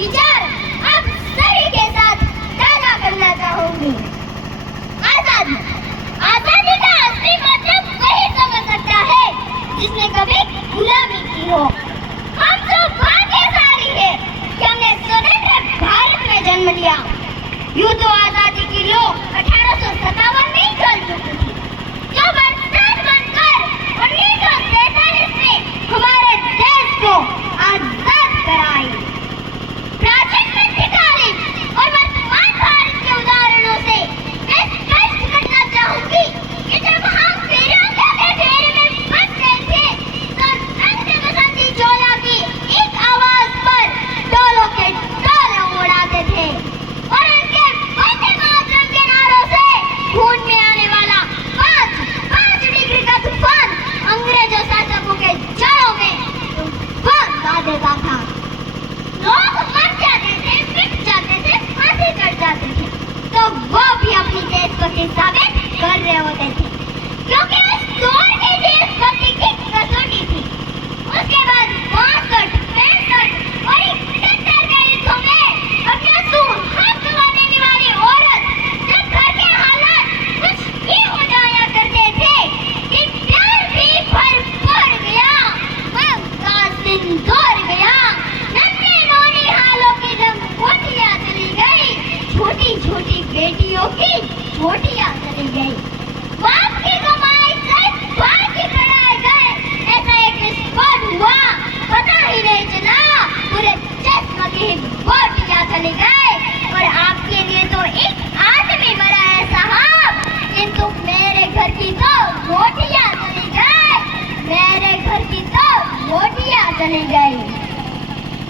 विचार आप सभी के साथ साझा करना चाहूंगी। आजादी, आजादी का असली मतलब वही समझ सकता है जिसने कभी गुलामी की हो। हम तो भाग्यशाली है कि हमने स्वतंत्र भारत में जन्म लिया। यूं तो आजादी की लो 1857 में ही चल चुकी थी, जो बरसात बनकर 1947 में हमारे देश को आजाद कराई। प्राचीन मध्यकालीन और वर्तमान भारत के उदाहरणों से मैं स्पष्ट करना चाहूंगी कि जब हम तिरंगे के घेरे में फंस गए थे तो रंग बसंती चोला की एक आवाज पर डोलों के डोले उड़ाते थे और उनके वंदे मातरम के नारों से खून में आने वाला 5 डिग्री का तूफान अंग्रेजों शासकों के जड़ों में ला देता था। लोग मर जाते थे, मिट जाते थे, फांसी चढ़ जाते थे, तो वो भी अपनी देशभक्ति साबित कर रहे होते थे, क्योंकि उस दौर की देशभक्ति की कसौटी थी। उसके बाद 62, 65 और 71 के युद्धों में अपने आंसू हाथ गवा देने वाली औरत जब घर के हालात कुछ भी हो जाया करते थे कि प्यार भी भरपूर गया, का सिंदूर गया, नन्हे नौनी हालों की लंगोटियां चली गई, छोटी छोटी बेटियों की छोटियां चली गई, बाप की कमाई से भाई की पढ़ाए गए, ऐसा एक विस्फोट हुआ, पता ही नहीं चला, पूरे जिस्म की बोटियां चली गई। और आपके लिए तो एक आदमी मरा है साहब, किंतु मेरे घर की तो रोटियां चली गई, मेरे घर की तो रोटियां चली गई।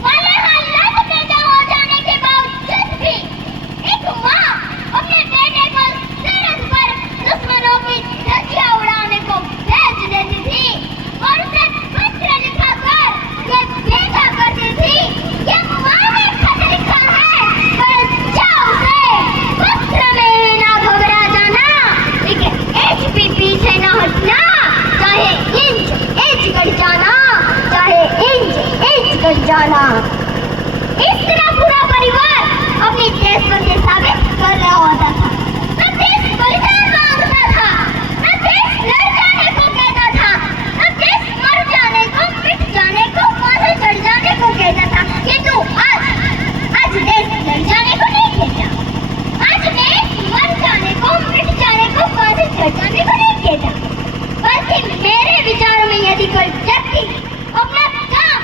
वाले हालात पैदा हो जाने के बावजूद भी एक माँ अपने बेटे को सरहद पर दुश्मनों की धज्जियां उड़ाने को भेज देती थी और उसे पत्र लिखाकर ये भेजा करती थी, ये माँ ने खत लिखा है पर जाओ से पत्र में ही ना घबरा जाना, लेकिन HP पीछे ना हटना, चाहे इंच कट जाना, चाहे इंच कट जाना। इस तरह पूरा परिवार अपनी देशभक्ति साबित कर रहा होता था। न देश बलिदान मांगता था, न देश लड़ जाने को कहता था, न देश मर जाने को, मिट जाने को, फांसी चढ़ जाने को कहता था, किंतु आज देश लड़ जाने को नहीं कहता, आज देश मर जाने को, मिट जाने को, फांसी चढ़ जाने को नहीं कहता, बल्कि मेरे विचारों में यदि कोई व्यक्ति अपना काम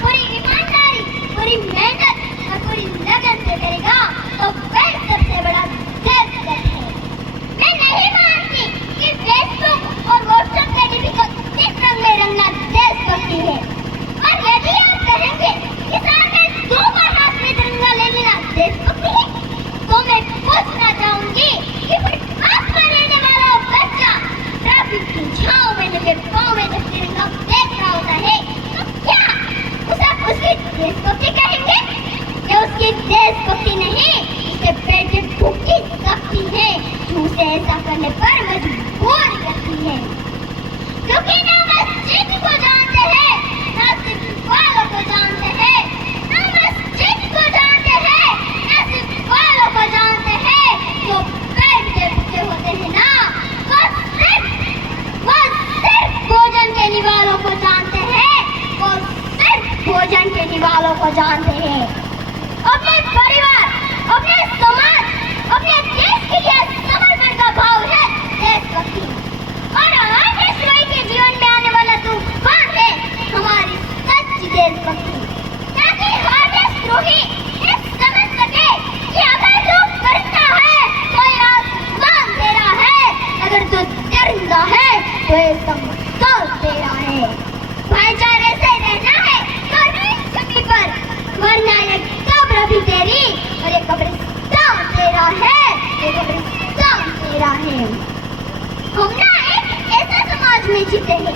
पूरी ईमानदारी, पूरी मेहनत और पूरी लगन से करेगा तो वह सबसे बड़ा देशभक्त है। मैं नहीं मानती कि फेसबुक और व्हाट्सएप के डीपी को इस रंग में रंगना देशभक्ति है, और यदि आप कहेंगे कि सामने 2 बार हाथ में तिरंगा ले लेना देशभक्ति है, तो मैं पूछना चाहूंगी कि फुटपाथ पर रहने वाला बच्चा ट्रैफिक की छांव में लगे पांव में जब तिरंगा देख रहा होता है तो क्या उसे आप उसकी देशभक्ति कहेंगे? या उसकी देशभक्ति नहीं, उसे पेट में भूख की शक्ति है जो उसे ऐसा करने पर मजबूर करती है, क्योंकि ना मस्जिद को जानते हैं, ना सिर्फ वालों को जानते हैं, ना मस्जिद को जानते हैं, ना सिर्फ वालों को जानते हैं, जो पेट के भूखे होते हैं ना, वो सिर्फ भोजन के निवालों को जानते हैं, वो सिर्फ भोजन के निवालों को जानते हैं। अपने परिवार, अपने समाज, अपने देश के लिए समर्पण का भाव है देशभक्ति, और हर देशवासी के जीवन में आने वाला तूफान है हमारी सच्ची देशभक्ति, ताकि हर देशद्रोही ये समझ सके कि अगर जो करता है तो ये आसमान तेरा है, अगर जो तिरंगा है तो ये समतल तेरा है। भाईचारे से रहना है तो रेत जमी पर, वरना ये कब्र भी तेरी और ये कब्रिस्तान तेरा है, ये कब्रिस्तान तेरा है। हम ना एक ऐसे समाज में जीते हैं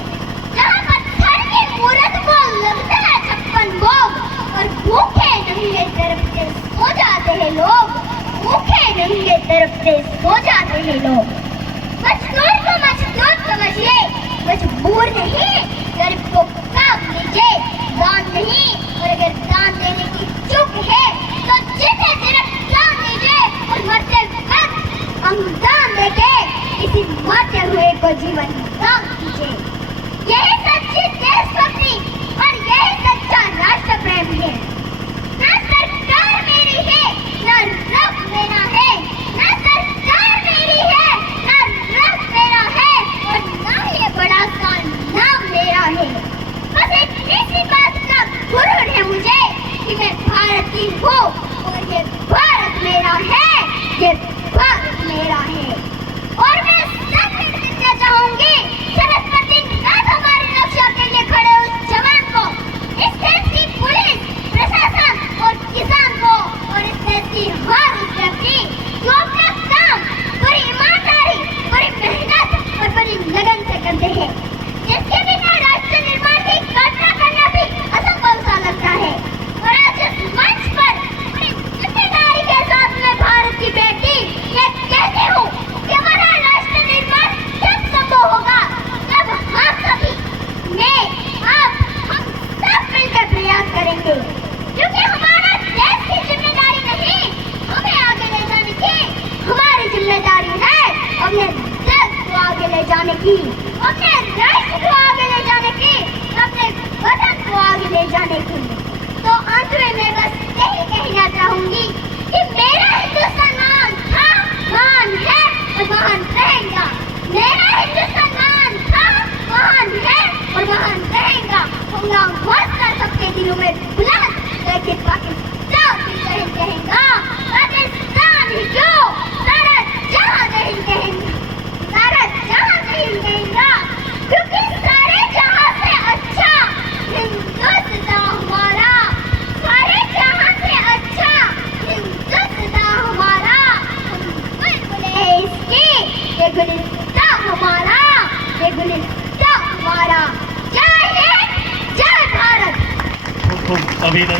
जहाँ पत्थर की मूर्त को लगता है 56 भोग और भूखे नंगे तरफते सो जाते हैं लोग, भूखे नंगे तरफते सो जाते हैं लोग। मजदूर को मजदूर समझिए, मजबूर नहीं, गरीब को काम लीजिए, दान नहीं, और अगर दान देने की चूक है करती हूँ और ये भारत मेरा है, ये भारत मेरा है। और मैं सच कहना चाहूंगी, शरद का दिन रात हमारी रक्षा के लिए खड़े उस जवान को, इस देश की पुलिस, प्रशासन और किसान को, और इस देश की हर उस व्यक्ति जो अपना काम बड़ी ईमानदारी, बड़ी मेहनत और बड़ी लगन से करते हैं, जिसके बिना राष्ट्र निर्माण की कल्पना करना भी असंभव सा लगता है। और आज इस मंच पर बड़ी जिम्मेदारी के साथ मैं भारत की बेटी ये कहती हूँ कि हमारा राष्ट्र निर्माण तब संभव होगा जब हम सभी, मैं, आप, हम सब मिलकर प्रयास करेंगे, क्योंकि हमारा देश की जिम्मेदारी नहीं हमें आगे ले जाने की, हमारी जिम्मेदारी है अपने देश को आगे ले जाने की, अपने राष्ट्र को आगे ले जाने की, अपने वतन को आगे ले जाने की। तो अंत में मैं बस यही कहना चाहूंगी कि मेरा हिंदुस्तान महान था, महान है और महान रहेगा। मेरा हिंदुस्तान महान था, महान है और महान रहेगा। होगा हौसला सबके दिलों में बुलंद, लेकिन पाकिस्तान की शहीद कहेगा, पाकिस्तान ही क्यों सारा जहां जहीन कहेंगे, सारा जहां जहीन कहेगा, क्योंकि सारे जहां से अच्छा हिंदुस्तान हमारा, सारे जहां से अच्छा हिंदुस्तान हमारा। हम बुलबुलें हैं इसकी, ये गुलिस्तान हमारा, ये गुलिस्तान हमारा। जय हिंद, जय भारत। खूब खूब अभिनंदन।